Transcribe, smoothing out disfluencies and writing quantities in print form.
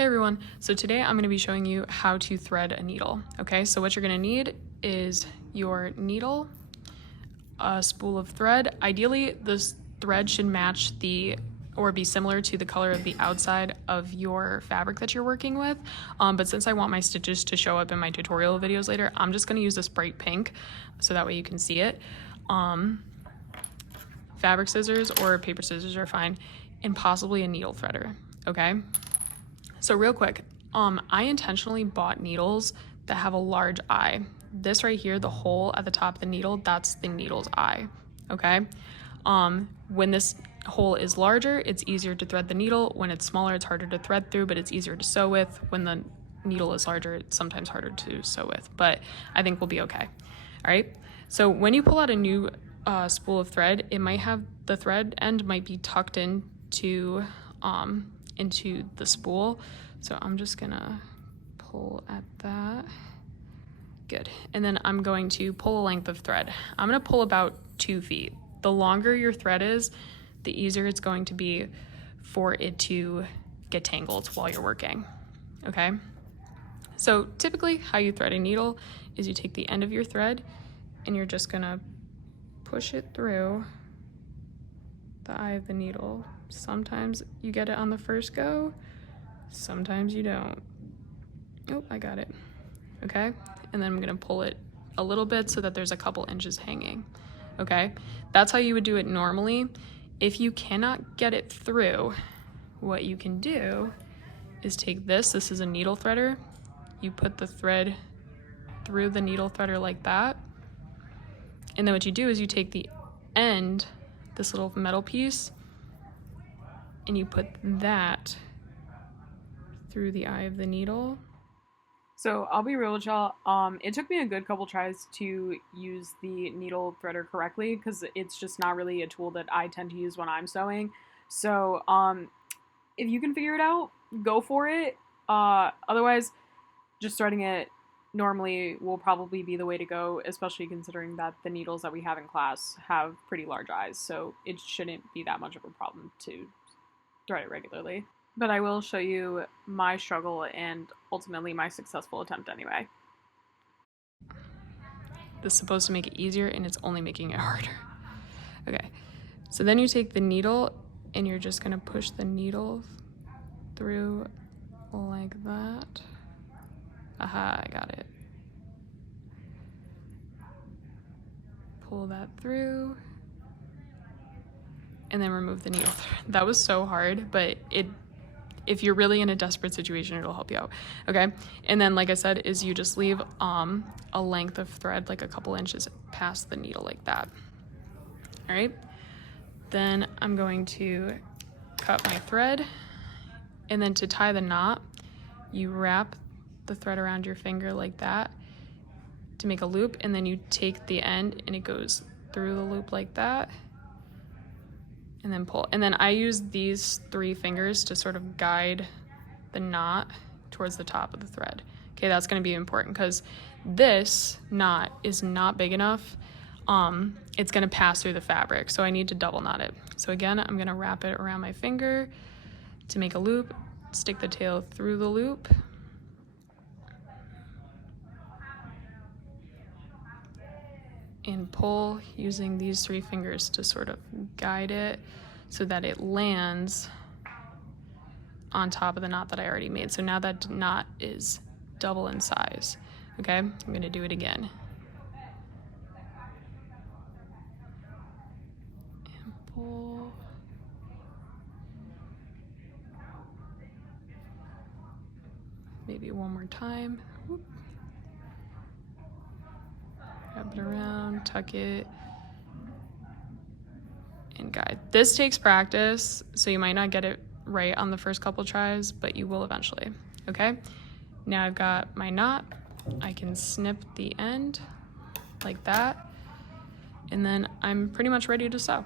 Hey everyone, so today I'm going to be showing you how to thread a needle. Okay, so what you're going to need is your needle, a spool of thread. Ideally, this thread should match or be similar to the color of the outside of your fabric that you're working with. But since I want my stitches to show up in my tutorial videos later, I'm just going to use this bright pink so that way you can see it. Fabric scissors or paper scissors are fine, and possibly a needle threader, okay? So real quick, I intentionally bought needles that have a large eye. This right here, the hole at the top of the needle, that's the needle's eye, okay? When this hole is larger, it's easier to thread the needle. When it's smaller, it's harder to thread through, but it's easier to sew with. When the needle is larger, it's sometimes harder to sew with, but I think we'll be okay, all right? So when you pull out a new spool of thread, it might have, the thread end might be tucked into the spool. So I'm just gonna pull at that. Good. And then I'm going to pull a length of thread. I'm gonna pull about 2 feet. The longer your thread is, the easier it's going to be for it to get tangled while you're working, okay? So typically how you thread a needle is you take the end of your thread and you're just gonna push it through the eye of the needle. Sometimes you get it on the first go, sometimes you don't. Oh, I got it. Okay, and then I'm gonna pull it a little bit so that there's a couple inches hanging. Okay, that's how you would do it normally. If you cannot get it through, what you can do is take this is a needle threader. You put the thread through the needle threader like that, and then what you do is you take the end, this little metal piece, and you put that through the eye of the needle. So I'll be real with y'all, it took me a good couple tries to use the needle threader correctly because it's just not really a tool that I tend to use when I'm sewing. So if you can figure it out, go for it. Otherwise, just threading it normally will probably be the way to go, especially considering that the needles that we have in class have pretty large eyes, so it shouldn't be that much of a problem to thread it regularly. But I will show you my struggle and ultimately my successful attempt anyway. This is supposed to make it easier and it's only making it harder. Okay, so then you take the needle and you're just gonna push the needle through like that. Aha, I got it. Pull that through and then remove the needle. That was so hard, but if you're really in a desperate situation, it'll help you out, okay? And then, like I said, is you just leave a length of thread, like a couple inches past the needle like that, all right? Then I'm going to cut my thread, and then to tie the knot, you wrap the thread around your finger like that to make a loop, and then you take the end and it goes through the loop like that, and then pull. And then I use these 3 fingers to sort of guide the knot towards the top of the thread. Okay, that's gonna be important because this knot is not big enough. It's gonna pass through the fabric, so I need to double knot it. So again, I'm gonna wrap it around my finger to make a loop, stick the tail through the loop, and pull using these 3 fingers to sort of guide it so that it lands on top of the knot that I already made. So now that knot is double in size, okay? I'm gonna do it again. And pull. Maybe one more time. Whoop. Wrap it around, tuck it, and guide. This takes practice, so you might not get it right on the first couple tries, but you will eventually, okay? Now I've got my knot. I can snip the end like that, and then I'm pretty much ready to sew.